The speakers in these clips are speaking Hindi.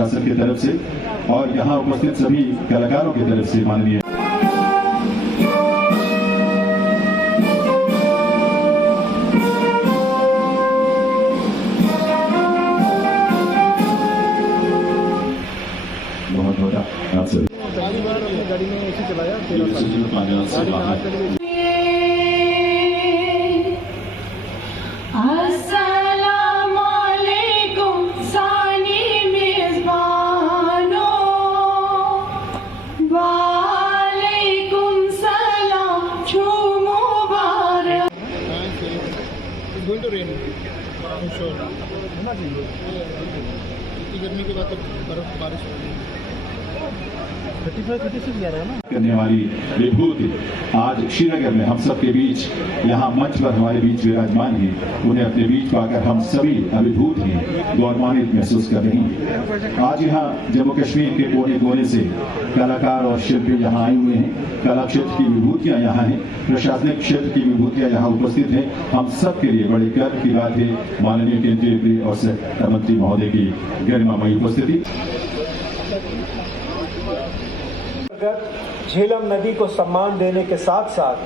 प्रशासन की तरफ से और यहाँ उपस्थित सभी कलाकारों की तरफ से माननीय आप सभी गाड़ी में ऐसे चलाया going to rain. I'm sure. इतनी गर्मी के बाद तो बारिश हो रही है। 35-36 करने वाली विभूति आज श्रीनगर में हम सबके बीच यहाँ मंच पर हमारे बीच विराजमान हैं। उन्हें अपने बीच पाकर हम सभी अभिभूत हैं, गौरवान्वित महसूस कर रही हैं। आज यहाँ जम्मू कश्मीर के कोने कोने से कलाकार और शिल्पी यहाँ आए हुए हैं। कला क्षेत्र की विभूतियाँ यहाँ हैं, प्रशासनिक क्षेत्र की विभूतियाँ यहाँ उपस्थित हैं। हम सब के लिए बड़े गर्व की बात है माननीय केंद्रीय गृह और सहकारिता मंत्री महोदय की गरिमामयी उपस्थिति। झेलम नदी को सम्मान देने के साथ साथ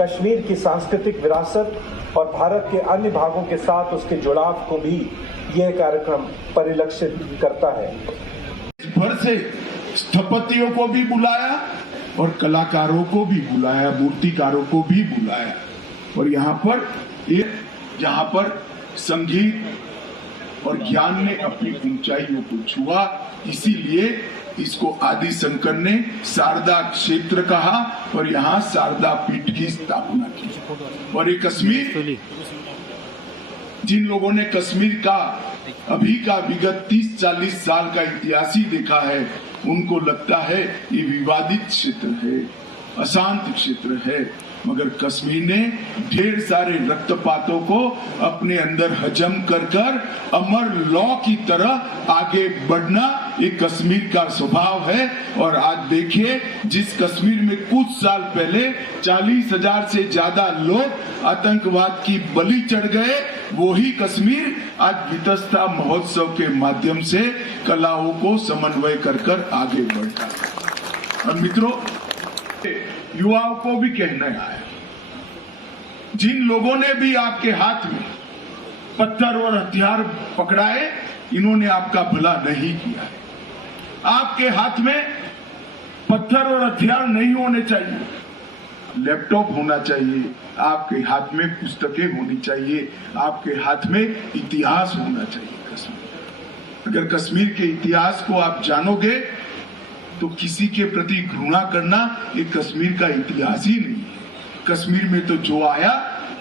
कश्मीर की सांस्कृतिक विरासत और भारत के अन्य भागों के साथ उसके जुड़ाव को भी यह कार्यक्रम परिलक्षित करता है। भर से स्थपतियों को भी बुलाया और कलाकारों को भी बुलाया, मूर्तिकारों को भी बुलाया और यहाँ पर संगीत और ज्ञान ने अपनी ऊंचाइयों को छुआ। इसीलिए इसको आदि शंकर ने शारदा क्षेत्र कहा और यहाँ शारदा पीठ की स्थापना की। और ये कश्मीर, जिन लोगों ने कश्मीर का अभी का विगत 30-40 साल का इतिहास ही देखा है, उनको लगता है ये विवादित क्षेत्र है, अशांत क्षेत्र है, मगर कश्मीर ने ढेर सारे रक्तपातों को अपने अंदर हजम कर अमर लौ की तरह आगे बढ़ना ये कश्मीर का स्वभाव है। और आज देखिए, जिस कश्मीर में कुछ साल पहले 40,000 से ज्यादा लोग आतंकवाद की बलि चढ़ गए, वही कश्मीर आज वितस्ता महोत्सव के माध्यम से कलाओं को समन्वय कर आगे बढ़ता है। और मित्रों, युवाओं को भी कहना है, जिन लोगों ने भी आपके हाथ में पत्थर और हथियार पकड़ाए, इन्होंने आपका भला नहीं किया है। आपके हाथ में पत्थर और हथियार नहीं होने चाहिए, लैपटॉप होना चाहिए, आपके हाथ में पुस्तकें होनी चाहिए, आपके हाथ में इतिहास होना चाहिए। कश्मीर, अगर कश्मीर के इतिहास को आप जानोगे तो किसी के प्रति घृणा करना ये कश्मीर का इतिहास ही नहीं है। कश्मीर में तो जो आया,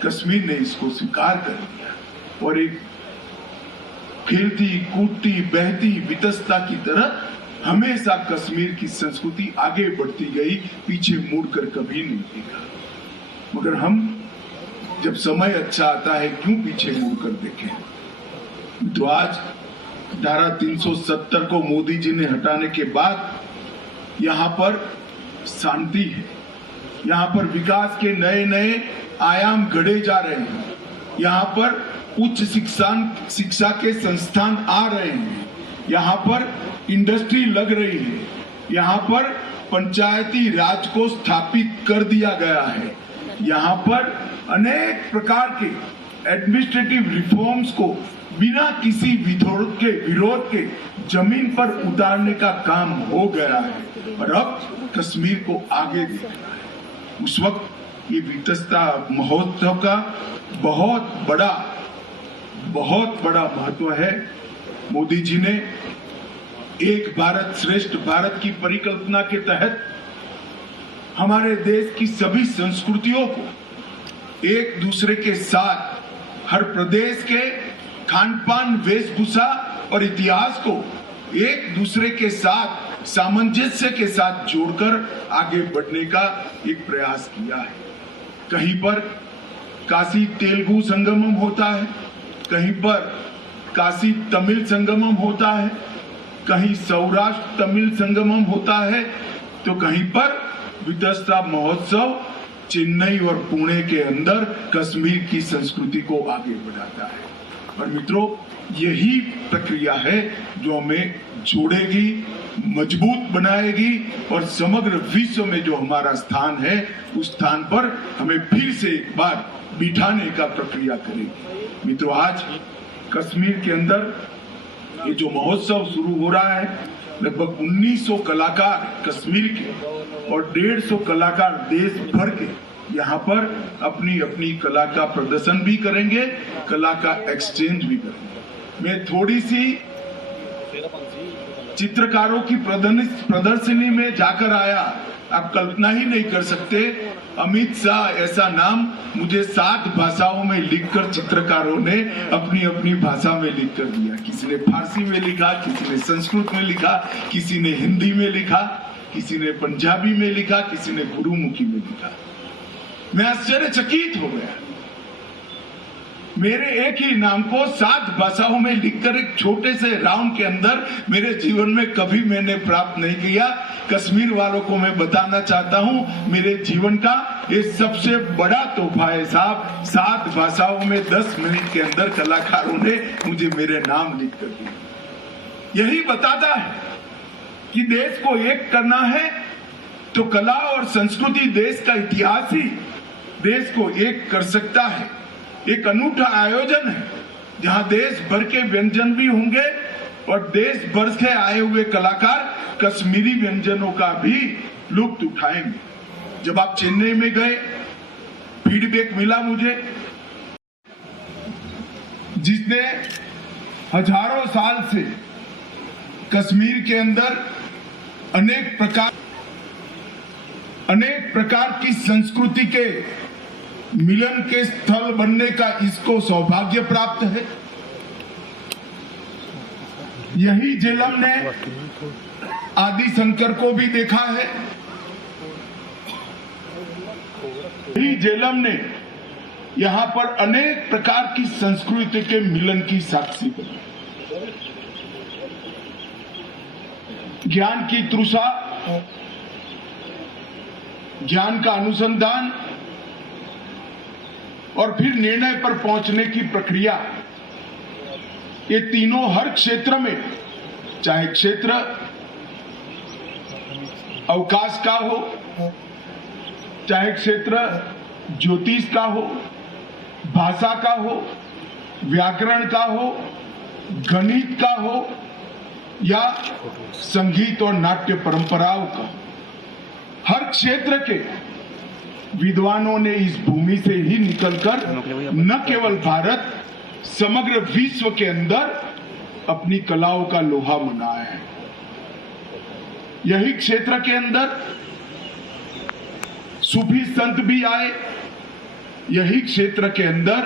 कश्मीर ने इसको स्वीकार कर लिया और एक खेलती कूदती बहती वितस्ता की तरह हमेशा कश्मीर की संस्कृति आगे बढ़ती गई, पीछे मुड़कर कभी नहीं देखा। मगर हम जब समय अच्छा आता है, क्यों पीछे मुड़कर देखें? तो आज धारा 370 को मोदी जी ने हटाने के बाद यहाँ पर शांति है, यहाँ पर विकास के नए नए आयाम गढ़े जा रहे हैं, यहाँ पर उच्च शिक्षा के संस्थान आ रहे हैं, यहाँ पर इंडस्ट्री लग रही है, यहाँ पर पंचायती राज को स्थापित कर दिया गया है, यहाँ पर अनेक प्रकार के एडमिनिस्ट्रेटिव रिफॉर्म्स को बिना किसी विरोध के जमीन पर उतारने का काम हो गया है और अब कश्मीर को आगे देखना है। उस वक्त ये वितस्ता महोत्सव का बहुत बड़ा महत्व है। मोदी जी ने एक भारत श्रेष्ठ भारत की परिकल्पना के तहत हमारे देश की सभी संस्कृतियों को एक दूसरे के साथ, हर प्रदेश के खान पान, वेशभूषा और इतिहास को एक दूसरे के साथ सामंजस्य के साथ जोड़कर आगे बढ़ने का एक प्रयास किया है। कहीं पर काशी तेलुगु संगमम होता है, कहीं पर काशी तमिल संगमम होता है, कहीं सौराष्ट्र तमिल संगमम होता है, तो कहीं पर वितस्ता महोत्सव चेन्नई और पुणे के अंदर कश्मीर की संस्कृति को आगे बढ़ाता है। और मित्रों, यही प्रक्रिया है जो हमें जोड़ेगी, मजबूत बनाएगी और समग्र विश्व में जो हमारा स्थान है उस स्थान पर हमें फिर से एक बार बिठाने का प्रक्रिया करेगी। मित्रों, आज कश्मीर के अंदर ये जो महोत्सव शुरू हो रहा है, लगभग 1900 कलाकार कश्मीर के और 150 कलाकार देश भर के यहाँ पर अपनी अपनी कला का प्रदर्शन भी करेंगे, कला का एक्सचेंज भी करेंगे। मैं थोड़ी सी चित्रकारों की प्रदर्शनी में जाकर आया, आप कल्पना ही नहीं कर सकते। अमित शाह ऐसा नाम मुझे 7 भाषाओं में लिखकर चित्रकारों ने अपनी अपनी भाषा में लिख कर दिया। किसी ने फारसी में लिखा, किसी ने संस्कृत में लिखा, किसी ने हिंदी में लिखा, किसी ने पंजाबी में लिखा, किसी ने गुरुमुखी में लिखा। मैं आश्चर्यचकित हो गया। मेरे एक ही नाम को 7 भाषाओं में लिखकर एक छोटे से राउंड के अंदर मेरे जीवन में कभी मैंने प्राप्त नहीं किया। कश्मीर वालों को मैं बताना चाहता हूं, मेरे जीवन का ये सबसे बड़ा तोहफा है साहब। 7 भाषाओं में 10 मिनट के अंदर कलाकारों ने मुझे मेरे नाम लिख कर दिया। यही बताता है कि देश को एक करना है तो कला और संस्कृति, देश का इतिहास ही देश को एक कर सकता है। एक अनूठा आयोजन है जहां देश भर के व्यंजन भी होंगे और देश भर से आए हुए कलाकार कश्मीरी व्यंजनों का भी लुत्फ उठाएंगे। जब आप चेन्नई में गए, फीडबैक मिला मुझे, जिसने हजारों साल से कश्मीर के अंदर अनेक प्रकार की संस्कृति के मिलन के स्थल बनने का इसको सौभाग्य प्राप्त है। यही झेलम ने आदि शंकर को भी देखा है। यही झेलम ने यहां पर अनेक प्रकार की संस्कृति के मिलन की साक्षी बनी। ज्ञान की तृषा, ज्ञान का अनुसंधान और फिर निर्णय पर पहुंचने की प्रक्रिया, ये तीनों हर क्षेत्र में, चाहे क्षेत्र अवकाश का हो, चाहे क्षेत्र ज्योतिष का हो, भाषा का हो, व्याकरण का हो, गणित का हो या संगीत और नाट्य परंपराओं का, हर क्षेत्र के विद्वानों ने इस भूमि से ही निकलकर न केवल भारत, समग्र विश्व के अंदर अपनी कलाओं का लोहा मनाया है। यही क्षेत्र के अंदर सूफी संत भी आए, यही क्षेत्र के अंदर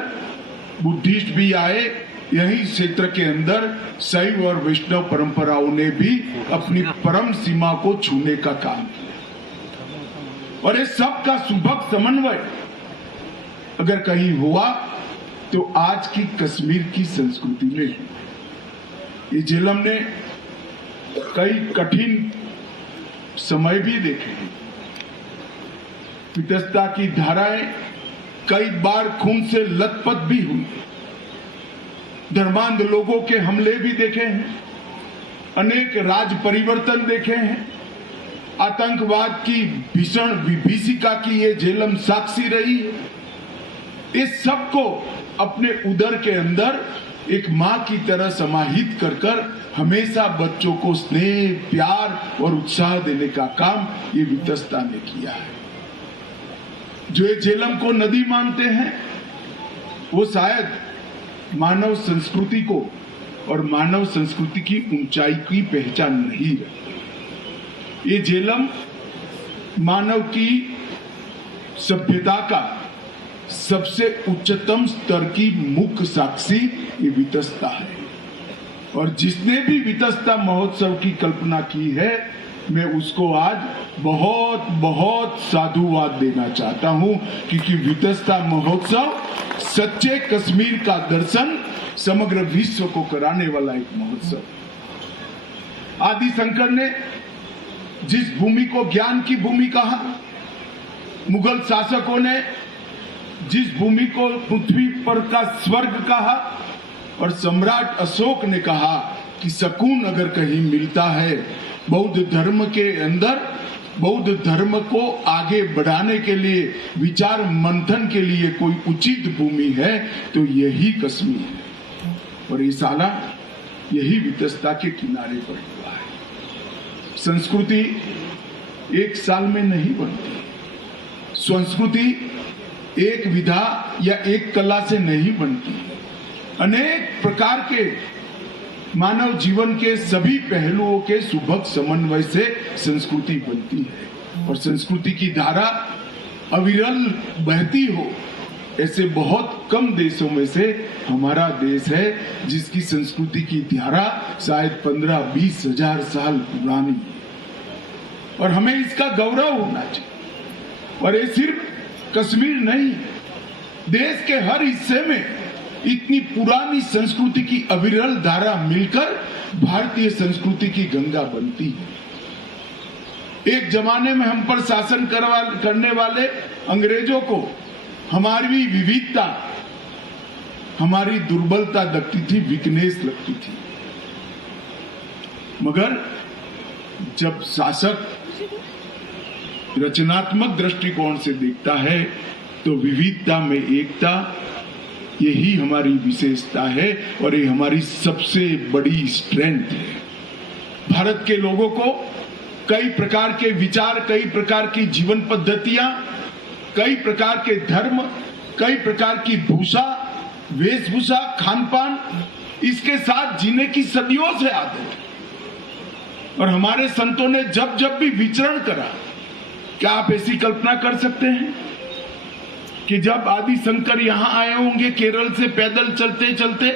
बुद्धिस्ट भी आए, यही क्षेत्र के अंदर शैव और वैष्णव परंपराओं ने भी अपनी परम सीमा को छूने का काम किया। और इस सब का सुभग समन्वय अगर कहीं हुआ तो आज की कश्मीर की संस्कृति में। ये झेलम ने कई कठिन समय भी देखे हैं। वितस्ता की धाराएं कई बार खून से लथपथ भी हुई। धर्मांध लोगों के हमले भी देखे हैं, अनेक राज परिवर्तन देखे हैं, आतंकवाद की भीषण विभीषिका की ये झेलम साक्षी रही है। इस सब को अपने उदर के अंदर एक मां की तरह समाहित कर कर हमेशा बच्चों को स्नेह, प्यार और उत्साह देने का काम ये वितस्ता ने किया है। जो ये झेलम को नदी मानते हैं वो शायद मानव संस्कृति को और मानव संस्कृति की ऊंचाई की पहचान नहीं रखते। ये झेलम मानव की सभ्यता का सबसे उच्चतम स्तर की मुख्य साक्षी ये वितस्ता है। और जिसने भी वितस्ता महोत्सव की कल्पना की है, मैं उसको आज बहुत बहुत साधुवाद देना चाहता हूं, क्योंकि वितस्ता महोत्सव सच्चे कश्मीर का दर्शन समग्र विश्व को कराने वाला एक महोत्सव। आदि शंकर ने जिस भूमि को ज्ञान की भूमि कहा, मुगल शासकों ने जिस भूमि को पृथ्वी पर का स्वर्ग कहा, और सम्राट अशोक ने कहा कि सुकून अगर कहीं मिलता है बौद्ध धर्म के अंदर, बौद्ध धर्म को आगे बढ़ाने के लिए, विचार मंथन के लिए कोई उचित भूमि है तो यही कश्मीर है। और ये साला यही वितस्ता के किनारे पर हुआ है। संस्कृति एक साल में नहीं बनती, संस्कृति एक विधा या एक कला से नहीं बनती। अनेक प्रकार के मानव जीवन के सभी पहलुओं के सुभग समन्वय से संस्कृति बनती है। और संस्कृति की धारा अविरल बहती हो, ऐसे बहुत कम देशों में से हमारा देश है जिसकी संस्कृति की धारा शायद 15-20 हजार साल पुरानी है। और हमें इसका गौरव होना चाहिए। और ये सिर्फ कश्मीर नहीं, देश के हर हिस्से में इतनी पुरानी संस्कृति की अविरल धारा मिलकर भारतीय संस्कृति की गंगा बनती है। एक जमाने में हम पर शासन करने वाले अंग्रेजों को हमारी विविधता, हमारी दुर्बलता लगती थी, वीकनेस लगती थी। मगर जब शासक रचनात्मक दृष्टिकोण से देखता है तो विविधता में एकता, यही हमारी विशेषता है और ये हमारी सबसे बड़ी स्ट्रेंथ है। भारत के लोगों को कई प्रकार के विचार, कई प्रकार की जीवन पद्धतियां, कई प्रकार के धर्म, कई प्रकार की भूषा, वेशभूषा, खान पान, इसके साथ जीने की सदियों से आदत है। और हमारे संतों ने जब जब भी विचरण करा, क्या आप ऐसी कल्पना कर सकते हैं कि जब आदि शंकर यहां आए होंगे केरल से पैदल चलते चलते,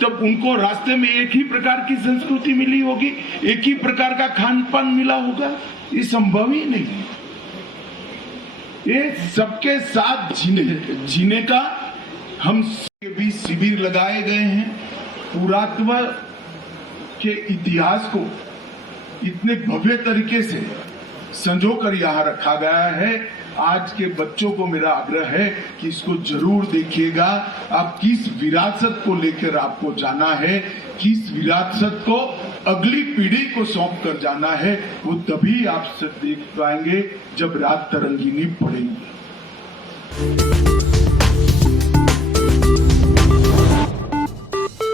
तब उनको रास्ते में एक ही प्रकार की संस्कृति मिली होगी, एक ही प्रकार का खान पान मिला होगा? ये संभव ही नहीं। ये सबके साथ जीने का हम के भी शिविर लगाए गए हैं। पुरातत्व के इतिहास को इतने भव्य तरीके से संजोकर यहाँ रखा गया है। आज के बच्चों को मेरा आग्रह है कि इसको जरूर देखिएगा। आप किस विरासत को लेकर आपको जाना है, किस विरासत को अगली पीढ़ी को सौंप कर जाना है, वो तभी आप देख पाएंगे जब रात तरंगिनी पड़ेगी।